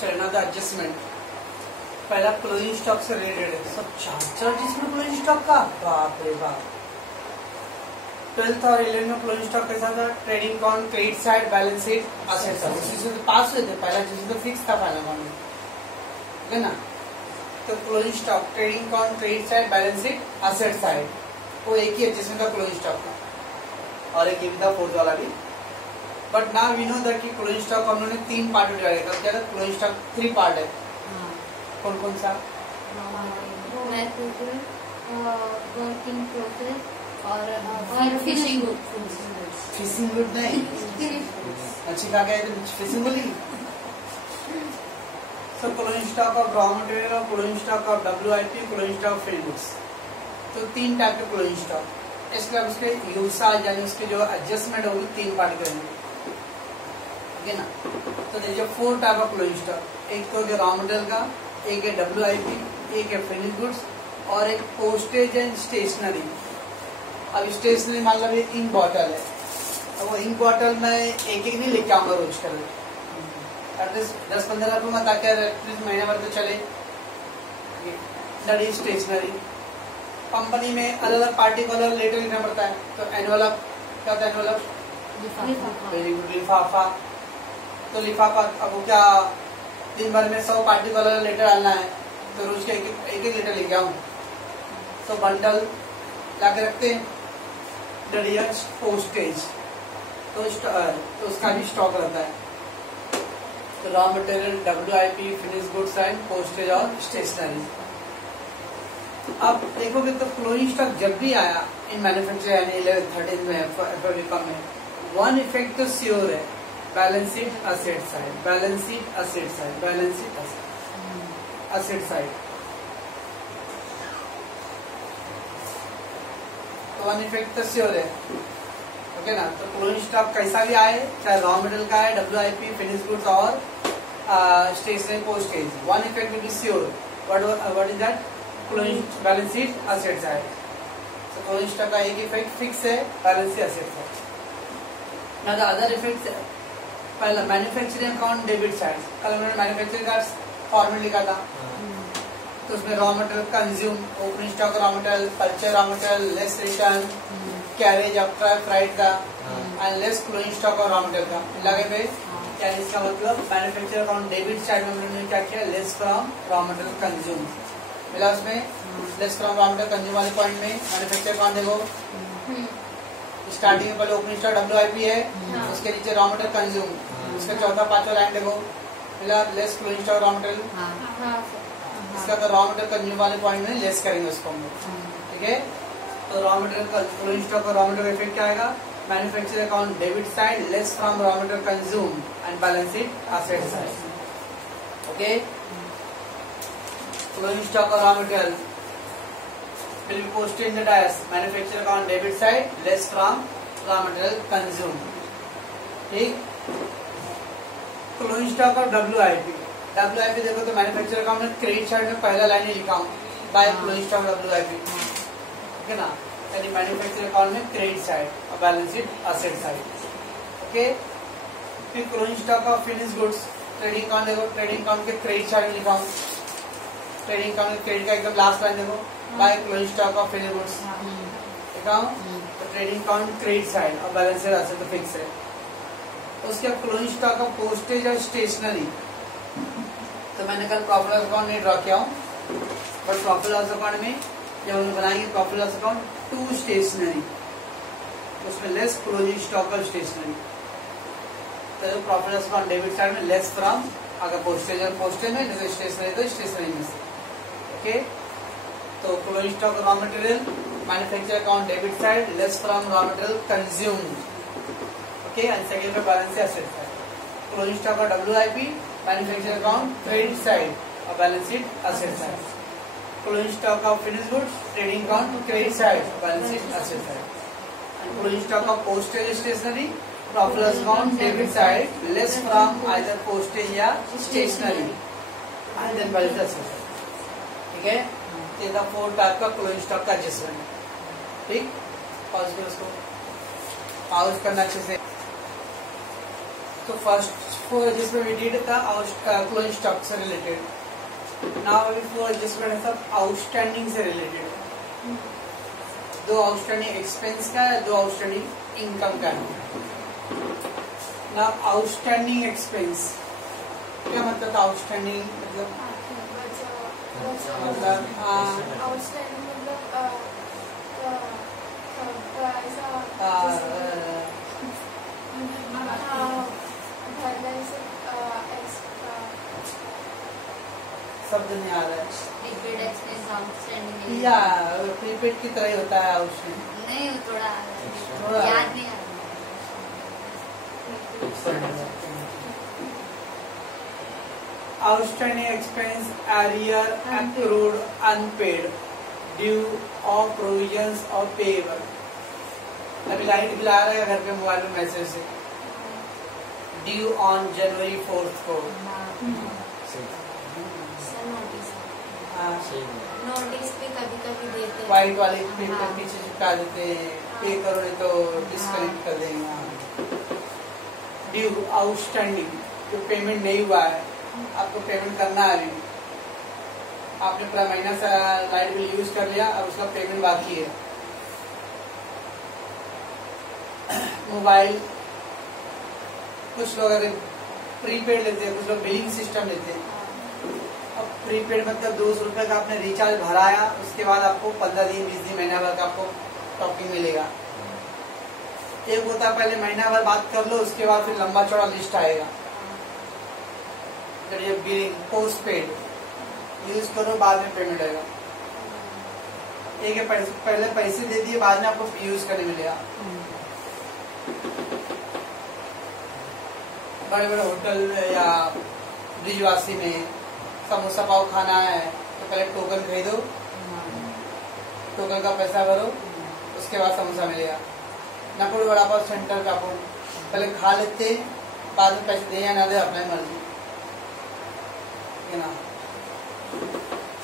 चलना था एडजस्टमेंट। पहला क्लोजिंग स्टॉक से रिलेटेड है, सब चार जिसमें क्लोजिंग स्टॉक का, बाप रे बाप। 12th और 11th में क्लोजिंग स्टॉक कैसा था? Trading account, credit side, balance sheet, asset side. इसमें तो पास हुए थे, पहला चीज तो फिक्स था पहला अकाउंट में, ठीक है ना। तो closing stock, trading account, credit side, balance sheet, asset side, वो एक ही एडजस्टमेंट था क्लोजिंग स्टॉक का। और एक ये भी था फोर्थ वाला भी। But now we know that कि क्लोजिंग स्टॉक हम लोगों ने 3 पार्ट में डिवाइड किया। क्या था? क्लोजिंग स्टॉक 3 पार्ट है। कौन कौन सा? वर्किंग प्रोसेस और फिशिंग गुड। फिशिंग गुड नहीं, अच्छी कहा गया है फिशिंग बोली। So closing stock of raw material और closing stock of WIP, closing stock of finished goods. तो 3 टाइप के क्लोजिंग स्टॉक। इसके बाद उसके यूसाज यानी उसके जो एडजस्टमेंट होगी 3 पार्ट करेंगे, ठीक है ना। तो देखिए 4 टाइप ऑफ क्लोजिंग स्टॉक। एक तो रॉ मटेरियल का, एक है WIP, एक है फिनिश्ड गुड्स और एक पोस्टेज एंड स्टेशनरी। अब स्टेशनरी मान लो ये इंक बॉटल है, अब वो इंक बॉटल में एक एक नहीं लेके आऊंगा रोज कर, एटलीस्ट 10-15 रुपये में, ताकि एटलीस्ट महीने भर तो चले। That stationery. कंपनी में अलग अलग पार्टी को अलग लेटर लिखना पड़ता है, तो एनवलप क्या होता है? एनवलप, वेरी गुड, लिफाफा। तो लिफाफा, अब वो क्या दिन भर में 100 पार्टी को अलग लेटर डालना है, तो रोज के एक एक लेटर लेके आऊँ। तो बंडल ला के रखते हैं। पोस्टेज, तो उसका भी स्टॉक रहता है। तो raw material, WIP, finished goods and postage और स्टेशनरी। अब देखोगे तो क्लोजिंग स्टॉक जब भी आया इन मैन्युफैक्चर यानी 11th-13th में, वन इफेक्ट तो श्योर है, balance sheet asset side, balance sheet asset side, balance sheet asset side. तो वन इफेक्ट तो श्योर है, ओके ना। तो क्लोजिंग स्टॉक कैसा भी आए, चाहे रॉ मटेरियल का है, WIP, फिनिश्ड गुड्स और stationery, postage, one effect will be sure. What is that? Closing balance sheet asset side. तो क्लोजिंग स्टॉक का एक इफेक्ट फिक्स है, बैलेंस शीट असेट साइड। ना द अदर इफेक्ट्स, पहला manufacturing account debit side. कल मैंने manufacturing का format लिखा था, तो उसमें raw material consume, opening stock raw material, purchase raw material, less return, carriage after freight का एंड लेस क्लोजिंग स्टॉक और रॉ मटेरियल का लगे पे। क्या इसका मतलब? मैन्युफैक्चर अकाउंट डेबिट साइड में हमने क्या किया? Less from raw material consume मिला। उसमें less from raw material consume वाले पॉइंट में मैन्युफैक्चर अकाउंट देखो, स्टार्टिंग में पहले ओपनिंग स्टॉक WIP है, उसके नीचे रॉ मटेरियल कंज्यूम, उसका चौथा 5वां लाइन देखो, मिला less closing stock raw material. इसका तो रॉ मटेरियल कंज्यूम वाले पॉइंट में लेस करेंगे उसको हम, ठीक है। तो रॉ मटेरियल का क्लोजिंग स्टॉक और रॉ मटेरियल इफेक्ट क्या आएगा? Manufacture account debit side less from raw material consume and balance sheet asset side, okay. Closing stock और raw material will be posted in the dash manufacturer account debit side less from raw material consumed, ठीक। Closing stock और WIP देखो तो manufacture account में credit side में पहला line ही लिखा हूँ, बाय क्लोजिंग स्टॉक WIP, ठीक है ना। यानी मैन्युफैक्चर अकाउंट में क्रेडिट साइड और balance sheet asset side, okay. फिर closing stock of finished goods, trading account देखो, ट्रेडिंग अकाउंट के क्रेडिट साइड में लिखा हूँ, ट्रेडिंग अकाउंट में क्रेडिट का एकदम लास्ट लाइन देखो, by closing stock of finished goods लिखा हूँ। तो ट्रेडिंग अकाउंट क्रेडिट साइड और बैलेंस शीट असेट तो फिक्स है। उसके बाद क्लोजिंग स्टॉक ऑफ पोस्टेज और स्टेशनरी, तो मैंने कल प्रॉफिट लॉस अकाउंट नहीं ड्रॉ किया हूँ, बट प्रॉफिट लॉस अकाउंट में जब हम बनाएंगे profit loss account to stationery, उसमें लेस क्लोजिंग स्टॉक और स्टेशनरी। तो profit loss account debit side में लेस फ्रॉम, अगर पोस्टेज और पोस्टेज में, जैसे स्टेशनरी तो स्टेशनरी में से, ओके। तो closing stock raw material manufacture account debit side less from raw material consumed, okay. And second में balance sheet asset side. Closing stock और WIP manufacture account credit side और balance sheet asset side. Closing stock of finished goods trading account credit side balance sheet asset side. And closing stock of postage stationery profit loss account debit side less from either postage या stationery and then balance sheet asset side, ठीक है। ये था 4 type का closing stock का adjustment, ठीक। Pause करो उसको, पॉज करना अच्छे से। तो फर्स्ट जिसमें we did the closing stock से related. Now for जिसमें सब outstanding से related. दो आउटस्टैंडिंग एक्सपेंस का है, दो आउटस्टैंडिंग इनकम का है. ना आउटस्टैंडिंग एक्सपेंस क्या मतलब था? आउटस्टैंडिंग मतलब आउटस्टैंडिंग शब्द नहीं आ रहा है. प्रीपेड एक्सपेंस आउटस्टैंडिंग या प्रीपेड की तरह ही होता है आउटस्टैंडिंग. नहीं, थोड़ा थोड़ा याद नहीं आ रहा. Outstanding expense, arrear, accrued, unpaid, due or provisions or payable. अभी लाइट बिल आ रहा है घर पे मोबाइल में मैसेज से. Due on January 4th को. नोटिस पे कभी कभी देते हैं. व्हाइट वाले पेपर पीछे चिपका देते हैं. पे करो नहीं तो डिस्कनेक्ट कर देंगे. ड्यू आउटस्टैंडिंग, जो पेमेंट नहीं हुआ है, आपको पेमेंट करना है. आपने पूरा महीना से लाइट बिल यूज कर लिया, अब उसका पेमेंट बाकी है. मोबाइल कुछ लोग अगर प्रीपेड लेते हैं, कुछ लोग बिलिंग सिस्टम लेते हैं. अब प्रीपेड मतलब 200 रुपए का आपने रिचार्ज भराया, उसके बाद आपको 15 दिन 20 दिन महीना भर का आपको टॉकिंग मिलेगा. एक होता है पहले महीना भर बात कर लो, उसके बाद फिर लंबा चौड़ा लिस्ट आएगा. बिलिंग पोस्ट पेड यूज करो, बाद में पेमेंट आएगा. एक है पहले पैसे दे दिए, बाद में आपको यूज करने मिलेगा. बड़े बड़े होटल या ब्रिजवासी में समोसा पाव खाना है तो पहले टोकन खरीदो, टोकन का पैसा भरो, उसके बाद समोसा मिलेगा. नकुड़ बड़ा पाव सेंटर का अपन पहले खा लेते, बाद में पैसे दे या ना दे अपनी मर्जी.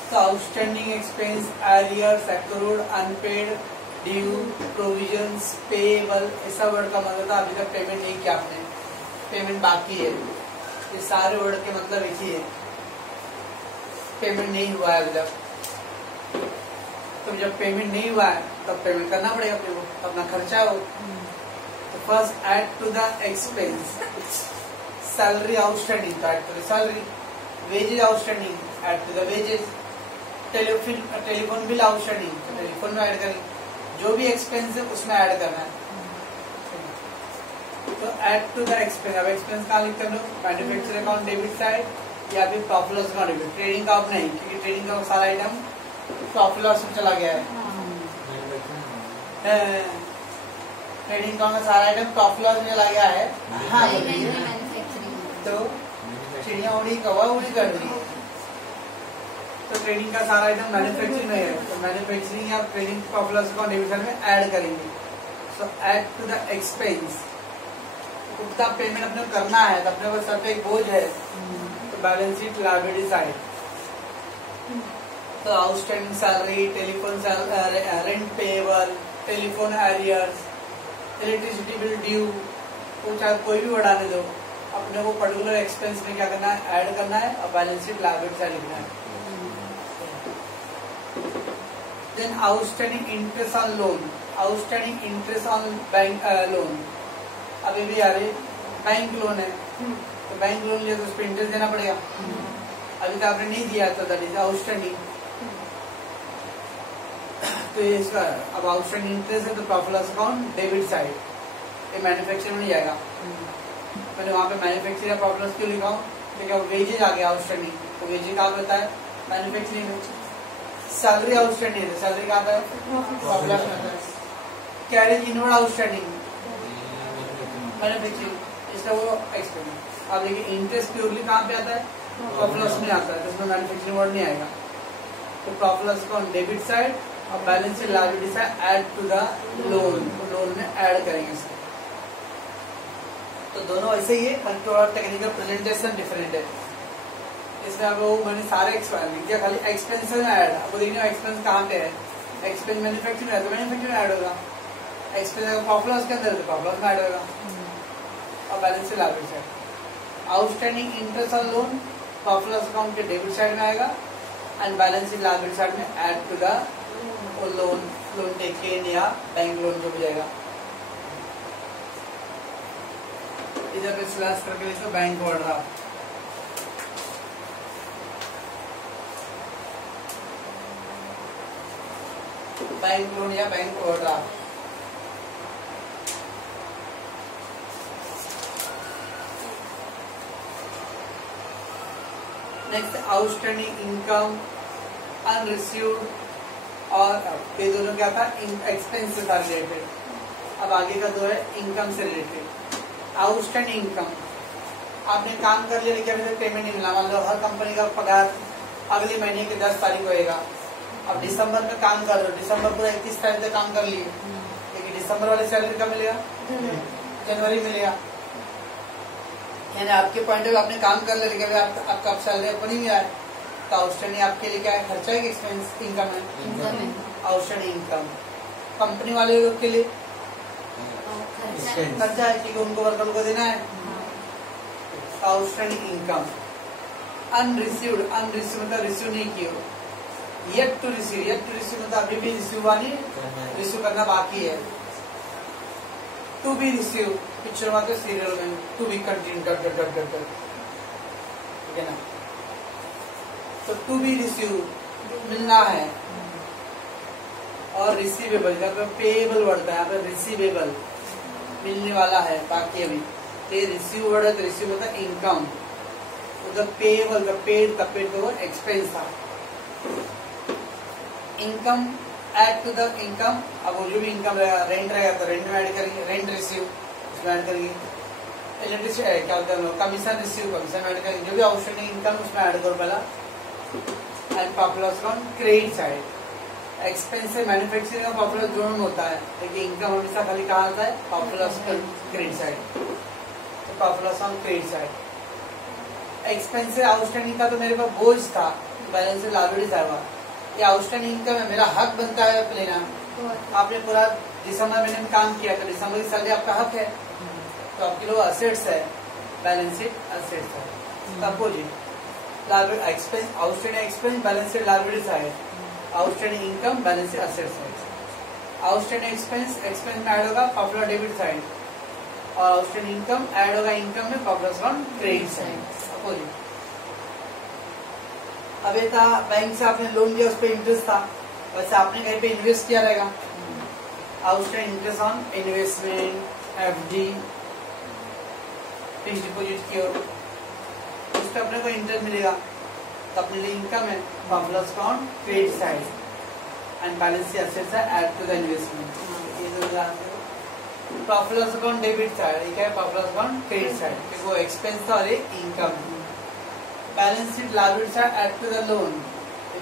So outstanding expense, arrears, accrued, unpaid, due, provisions, payable, ऐसा वर्ड का मतलब था. अभी तक पेमेंट नहीं किया आपने, पेमेंट बाकी है. ये सारे वर्ड के मतलब एक ही है, पेमेंट नहीं हुआ है अभी तक. तो जब पेमेंट नहीं हुआ है तब पेमेंट करना पड़ेगा अपने को, अपना खर्चा हो. तो first add to the expense. Salary outstanding तो add to the salary. Wages outstanding add to the wages. Telephone bill outstanding telephone में ऐड करें. जो भी एक्सपेंस है उसमें ऐड करना है. तो ऐड टू द एक्सपेंस. अब एक्सपेंस कहाँ लिखते हैं लोग? मैन्युफैक्चर अकाउंट डेबिट साइड या फिर profit loss account debit. Trading का अब नहीं, क्योंकि ट्रेडिंग का सारा आइटम प्रॉफिट लॉस में चला गया है. ट्रेडिंग का सारा आइटम प्रॉफिट लॉस में चला गया है. हाँ तो चिड़िया उड़ी कौवा उड़ी कर दी. तो ट्रेडिंग का सारा आइटम मैन्युफैक्चरिंग में है, तो मैन्युफैक्चरिंग या trading profit loss account debit side में ऐड करेंगे. So add to the expense. उतना पेमेंट अपने करना है तो अपने सर पे एक बोझ है, तो बैलेंस शीट लायबिलिटी साइड. तो outstanding salary, telephone rent payable, telephone arrears, electricity bill due, वो चाहे कोई भी बढ़ाने दो, अपने को पर्टिकुलर एक्सपेंस में क्या करना है? ऐड करना है और बैलेंस शीट लायबिलिटी साइड लिखना है. Then outstanding interest on loan. Outstanding interest on bank loan. अभी भी आ रही बैंक लोन है, तो बैंक लोन लिया तो उस पर इंटरेस्ट देना पड़ेगा. अभी तक आपने नहीं दिया तो दैट इज आउटस्टैंडिंग. तो ये इसका अब आउटस्टैंडिंग इंटरेस्ट है तो profit loss account debit side. ये मैन्युफैक्चर में नहीं जाएगा. मैंने वहाँ पे मैन्युफैक्चर या प्रॉफिट लॉस क्यों लिखा हूँ? देखिए वेजेज आ गया आउटस्टैंडिंग, तो वेजेज कहाँ होता है? मैन्युफैक्चरिंग में. सैलरी आउटस्टैंडिंग है, सैलरी कहाँ आता है? प्रॉफिट लॉस में आता है. कैरेज इनवर्ड आउटस्टैंडिंग मैन्युफैक्चरिंग, इसका वो एक्सपेंस. अब देखिए इंटरेस्ट प्योरली कहाँ पे आता है? प्रॉफिट लॉस में आता है, तो इसमें मैन्युफैक्चरिंग वर्ड नहीं आएगा. तो profit loss account debit side और balance sheet liability side add to the loan. तो लोन में ऐड करेंगे इसको. तो दोनों ऐसे ही है, कंट्रोल टेक्निकल प्रेजेंटेशन डिफरेंट है. इसमें अब वो मैंने सारे लिख दिया, खाली एक्सपेंस में ऐड. आपको देखिए एक्सपेंस कहाँ पे है? एक्सपेंस मैन्युफैक्चरिंग है तो मैन्युफैक्चरिंग में ऐड होगा. एक्सपेंस प्रॉफिट लॉस के अंदर तो प्रॉफिट लॉस में ऐड होगा. और balance sheet liability side. Outstanding interest on loan profit loss account के डेबिट साइड में आएगा and balance sheet liability side में add to the loan taken या बैंक लोन जो भी जाएगा। इधर पे स्लैश करके लिखो बैंक ओवरड्राफ्ट। बैंक लोन या bank overdraft. Next outstanding income unreceived और ये दोनों क्या था एक्सपेंस से था रिलेटेड। अब आगे का दो है इनकम से रिलेटेड। आउटस्टैंडिंग इनकम आपने काम कर लिया लेकिन अभी तक पेमेंट नहीं मिला। मान लो हर कंपनी का पगार अगले महीने की 10 तारीख को होगा। अब दिसंबर में काम कर रहे हो, दिसंबर पूरा 31 तारीख तक काम कर लिए, लेकिन दिसंबर वाली सैलरी कब मिलेगा? जनवरी मिलेगा। यानी आपके पॉइंट ऑफ आपने काम कर लिया लेकिन आपका सैलरी आपको नहीं मिला है, तो आउटस्टैंडिंग आपके लिए क्या है? खर्चा है कि एक्सपेंस? इनकम है। आउटस्टैंडिंग इनकम कंपनी वाले लोग के लिए खर्चा है क्योंकि उनको वर्कर को देना है। आउटस्टैंडिंग इनकम अनरिसीव्ड मतलब रिसीव नहीं किए हो। येट टू रिसीव मतलब अभी भी रिसीव करना बाकी है। टू बी रिसीव पिक्चर में सीरियल में टू बी कंटिन्यू ठीक है ना। तो टू बी रिसीव मिलना है और रिसीवेबल जहाँ पे पेएबल बढ़ता है यहाँ पे रिसीवेबल मिलने वाला है बाकी अभी। तो रिसीव वर्ड है तो रिसीव होता है इनकम। तो पेएबल द पेड तो एक्सपेंस था। Income add to the income. अब वो जो भी इनकम रहेगा रेंट रहेगा तो रेंट में ऐड करेंगे, रेंट रिसीव उसमें ऐड करेंगे। इलेक्ट्रिसिटी क्या होता है कमीशन रिसीव कमीशन ऐड करेंगे। जो भी आउटस्टैंडिंग इनकम उसमें ऐड करो पहला। And profit loss account credit side expense से मैन्युफैक्चरिंग का प्रॉफिट लॉस दोनों में होता है, लेकिन इनकम हमेशा खाली कहाँ आता है? Profit loss credit side. तो profit loss account credit side. Expense से आउटस्टैंडिंग का तो मेरे पास बोझ था, बैलेंस से लायबिलिटी था। ये आउटस्टैंडिंग इनकम है, मेरा हक बनता है लेना। आपने पूरा दिसंबर महीने में काम किया तो दिसंबर की सैलरी आपका हक है, तो आपके लोग असेट्स है, बैलेंस शीट असेट्स है। Opposite expense outstanding expense balance sheet liability side, outstanding income balance sheet assets side. Outstanding expense में ऐड होगा प्रॉफिट और डेबिट साइड और आउटस्टैंडिंग इनकम ऐड होगा इनकम में प्रॉफिट और क्रेडिट साइड। अपोजिट अभी था बैंक से आपने लोन लिया उस पर इंटरेस्ट था, वैसे आपने कहीं पे इन्वेस्ट किया रहेगा। Outstanding interest on investment FD fix deposit किया उस पर अपने को इंटरेस्ट मिलेगा तो अपने लिए इनकम है। Profit loss account credit side and balance sheet assets add to the investment. ये दो profit loss account debit side, ये क्या है? Profit loss account credit side. वो एक्सपेंस था और ये income. Balance sheet liability side add to the loan,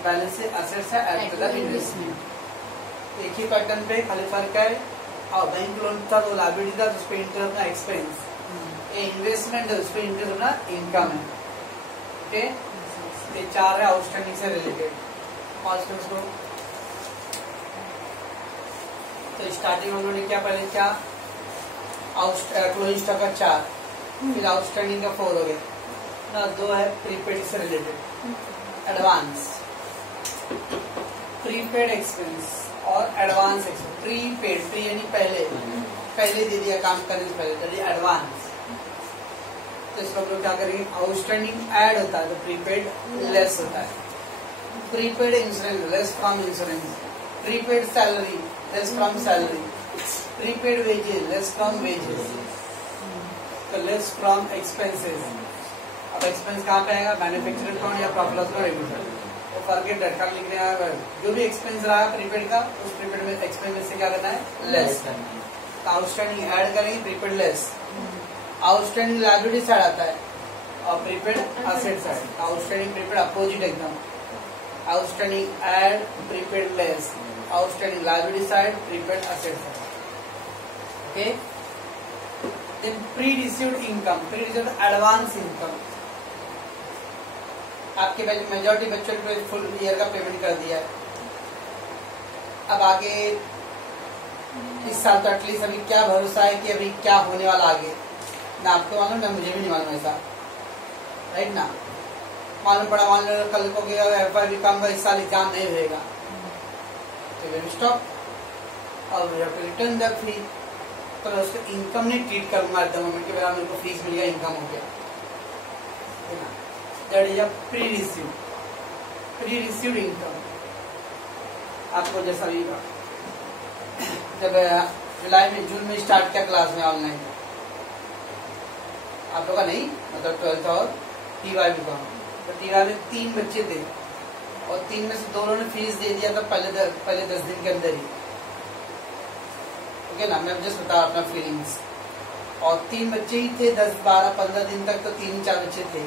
balance sheet assets add to the investment. एक ही पैटर्न पे खाली फर्क है। और बैंक लोन था तो लायबिलिटी था, उस पर इंटरेस्ट अपना एक्सपेंस। ये इन्वेस्टमेंट है, उस पर इंटरेस्ट अपना इनकम है। ओके, ये चार है आउटस्टैंडिंग से रिलेटेड। तो स्टार्टिंग में उन्होंने क्या पहले क्या क्लोजिंग स्टॉक का 4, फिर आउटस्टैंडिंग का 4 हो गया ना। 2 है प्रीपेड से रिलेटेड एडवांस, प्रीपेड एक्सपेंस और एडवांस एक्सपेंस। प्रीपेड प्री यानी पहले दे दिया काम करने से पहले, एडवांस। तो इसको हम लोग क्या करेंगे? आउटस्टैंडिंग ऐड होता है तो प्रीपेड लेस होता है। Prepaid insurance less from insurance, prepaid salary less from salary, prepaid wages less from wages, तो लेस फ्रॉम एक्सपेंसेस। अब एक्सपेंस कहाँ पे आएगा? मैन्युफैक्चरिंग अकाउंट या प्रॉफिट लॉस अकाउंट। तो फॉरगेट दैट, कर लिखने आएगा जो भी एक्सपेंस रहा प्रीपेड का, उस प्रीपेड में एक्सपेंस में से क्या करना है? लेस। तो आउटस्टैंडिंग ऐड करेंगे prepaid less. Outstanding liability side आता है और prepaid asset side. Outstanding prepaid opposite एकदम। Outstanding add prepaid less, outstanding liability side prepaid asset side. Okay, then pre received income, pre received advance income. आपके majority बच्चों को full year का payment कर दिया है। अब आगे इस साल तो एटलीस्ट अभी क्या भरोसा है कि अभी क्या होने वाला आगे, ना आपको मालूम ना मुझे भी नहीं मालूम ऐसा। राइट ना। मालूम पड़ा मान लो कल को गया FY BCom का इस साल एग्जाम नहीं होगा, तो विल स्टॉप और we have to return the fee. तो मैं उसको इनकम नहीं ट्रीट करूंगा एट द मोमेंट कि मेरा मेरे को फीस मिल गया, इनकम हो गया, है ना। That is a pre received income. आपको जैसा भी जब जुलाई में जून में स्टार्ट किया क्लास में ऑनलाइन, आप लोग का नहीं मतलब 12th और TY BCom, तो TY में 3 बच्चे थे और 3 में से 2 ने फीस दे दिया था पहले 10 दिन के अंदर ही। ओके ना, मैं जस्ट बता अपना फीलिंग्स। और 3 बच्चे ही थे, 10, 12, 15 दिन तक तो 3-4 बच्चे थे।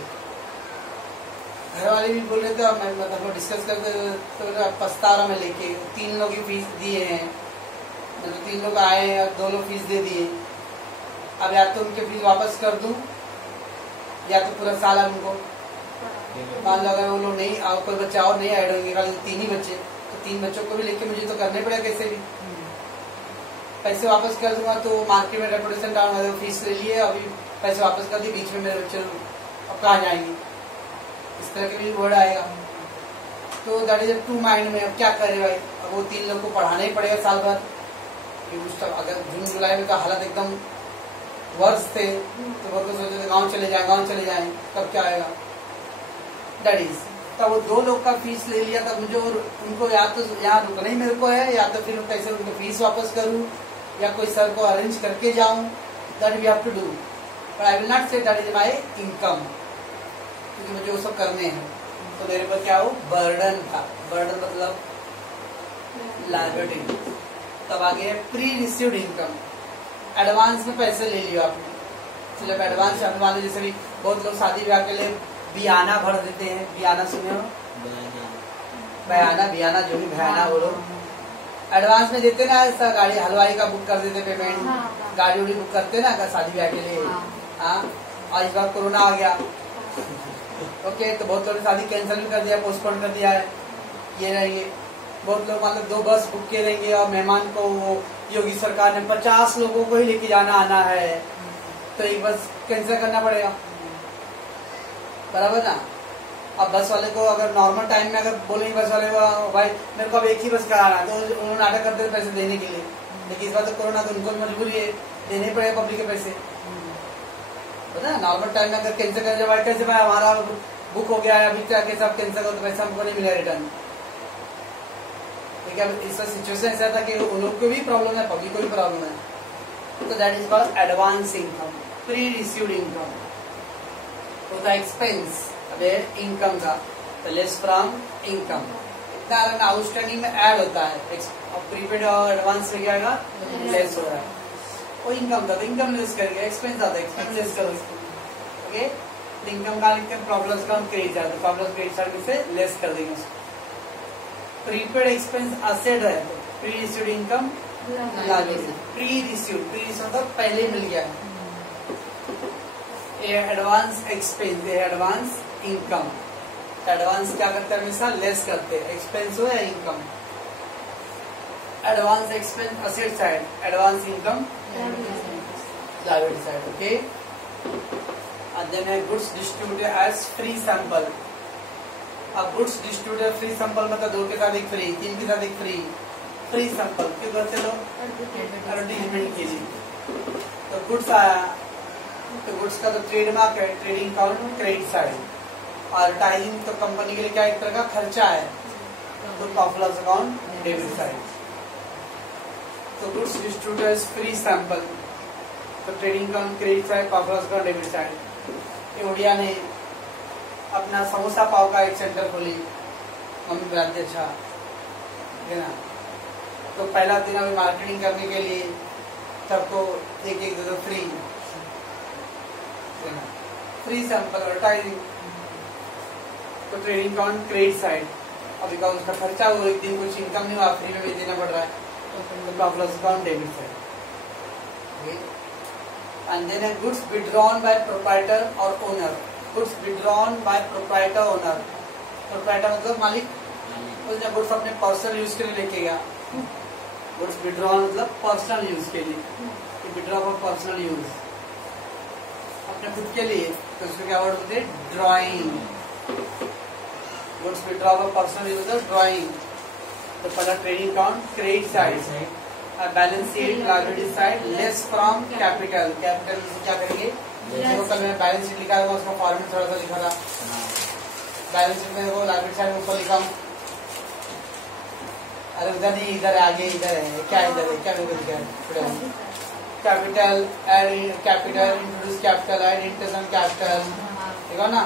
घर वाले भी बोल रहे थे और मैं मतलब डिस्कस करते तो पछता रहा मैं लेके। 3 लोग ही फीस दिए हैं, मतलब 3 लोग आए हैं और 2 लोग फीस दे दिए। अब या तो उनके फीस वापस कर दूं या तो पूरा साल उनको मान लो अगर वो लोग नहीं और कोई बच्चा और नहीं ऐड होंगे, खाली 3 ही बच्चे, तो 3 बच्चों को भी लेके मुझे तो करने पड़ेगा कैसे भी। पैसे वापस कर दूंगा तो मार्केट में रेपुटेशन डाउन हो, फीस ले लिए अभी पैसे वापस कर दिए, बीच में मेरे बच्चे अब कहाँ जाएंगे, इस तरह के भी वर्ड आएगा। तो दैट इज टू माइंड में अब क्या करे भाई। अब वो 3 लोग को पढ़ाना ही पड़ेगा साल भर। अगर जून जुलाई में तो हालत एकदम वर्ष थे तो वो तो सोचते थे गाँव चले जाए, तब क्या आएगा। दैट इज तब वो 2 लोग का फीस ले लिया था मुझे, और उनको या तो यहाँ रुकना ही मेरे को है या तो फिर कैसे उनको फीस वापस करूँ या कोई सर को अरेंज करके जाऊँ। That we have to do, but I will not say that is my income, क्योंकि मुझे वो सब करने हैं। तो मेरे पर क्या हो बर्डन था, बर्डन मतलब लायबिलिटी। तब आगे प्री रिसीव्ड इनकम, एडवांस में पैसे ले लियो आपने। तो जब एडवांस मान लो जैसे भी बहुत लोग शादी ब्याह के लिए बियाना भर देते हैं, बियाना सुने हो, बियाना जो भी भयाना बोलो, एडवांस में देते ना। ऐसा गाड़ी हलवाई का बुक कर देते पेमेंट, गाड़ी उड़ी बुक करते ना शादी ब्याह के लिए। हाँ, और इस बार कोरोना आ गया, ओके, तो बहुत लोगों ने शादी कैंसिल भी कर दिया, पोस्टपोन कर दिया है। ये रहेंगे बहुत लोग, मतलब 2 बस बुक किए रहेंगे और मेहमान को योगी सरकार ने 50 लोगों को ही लेके जाना आना है, तो एक बस कैंसिल करना पड़ेगा, बराबर ना। अब बस वाले को अगर नॉर्मल टाइम में अगर बोलेंगे बस वाले को भाई मेरे को अब एक ही बस कराना है, तो उन्होंने नाटक करते थे पैसे देने के लिए। लेकिन इस बार तो कोरोना, तो उनको मजबूरी है देने पड़ेगा पब्लिक के पैसे, पता है। नॉर्मल टाइम में अगर कैंसिल कर जाए कैसे भाई हमारा बुक हो गया है अभी जाके सब कैंसिल करो तो पैसा हमको नहीं मिलेगा रिटर्न। ठीक है, इस सिचुएशन ऐसा था कि उन लोग को भी प्रॉब्लम है, पब्लिक को भी प्रॉब्लम है। तो that is called advance income, pre received income. तो द एक्सपेंस अब इनकम का तो लेस फ्रॉम इनकम, इतना अलग आउटस्टैंडिंग में ऐड होता है। और प्रीपेड और एडवांस में क्या आएगा, लेस हो रहा है। वो इनकम था तो इनकम लेस करेंगे, एक्सपेंस आता है एक्सपेंस लेस करो। ओके, इनकम का लिखते हैं प्रॉब्लम्स का क्रेडिट चार्ज, तो प्रॉब्लम क्रेडिट चार्ज से लेस कर देंगे उसको। प्रीपेड एक्सपेंस असेट है, तो pre received income liability. Pre received मतलब पहले मिल गया। Advance expense, advance income. Advance क्या करते हैं हमेशा लेस करते हैं, एक्सपेंस हो या income. Advance expense asset side, advance income liability side. Okay, and then a goods distributed as free sample। अब गुड्स डिस्ट्रीब्यूटर फ्री सैंपल मतलब 2 के साथ एक फ्री, 3 के साथ एक फ्री सैंपल क्यों करते लोग, एडवर्टीजमेंट के लिए। तो गुड्स आया, तो गुड्स का तो ट्रेडमार्क है, trading account credit side. Advertising तो कंपनी के लिए क्या एक तरह का खर्चा है, तो profit loss account debit side. तो गुड्स डिस्ट्रीब्यूटर्स फ्री सैंपल, तो trading account credit side, profit loss account debit side. Odia ने अपना समोसा पाव का एक सेंटर खोली, मम्मी बनाते अच्छा है ना। तो पहला दिन अभी मार्केटिंग करने के लिए सबको एक दे दो फ्री सैंपल एडवर्टाइजिंग। तो ट्रेडिंग अकाउंट क्रेडिट साइड, अभी का उसका खर्चा हो, एक दिन कुछ इनकम नहीं हुआ, फ्री में भी देना पड़ रहा है, तो profit loss account debit side. And then goods withdrawn by proprietor और owner. Goods withdrawn by proprietor owner, proprietor मतलब मालिक, जब गुड्स अपने पर्सनल यूज के लिए लेके गया। गुड्स विड्रॉन मतलब पर्सनल यूज के लिए, विड्रॉ फॉर पर्सनल यूज, अपने खुद के लिए। तो इसमें क्या वर्ड होते हैं? Drawing. Goods withdrawal of personal use होता है ड्राइंग. तो पहला trading account credit side, balance sheet liability side less from capital. Capital से क्या करेंगे? जो कल मैं बैलेंस शीट लिखा था उसका फॉर्मेट थोड़ा सा लिखा था. बैलेंस शीट में वो लायबिलिटी साइड में ऊपर लिखा हूं. अरे उधर नहीं, इधर आगे, इधर है क्या? इधर है क्या? लिखा है capital, add capital, introduce capital, add interest on capital, ठीक है ना?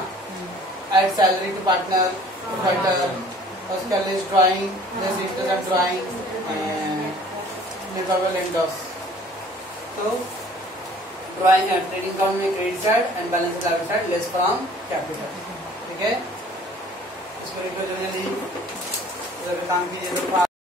Add salary to partner proprietor, उसका list drawing, less interest on drawing, recover lenders. तो ड्राइंग एंड ट्रेडिंग अकाउंट में credit side and balance liability side less from capital. ठीक है, इसको record जल्दी काम कीजिए तो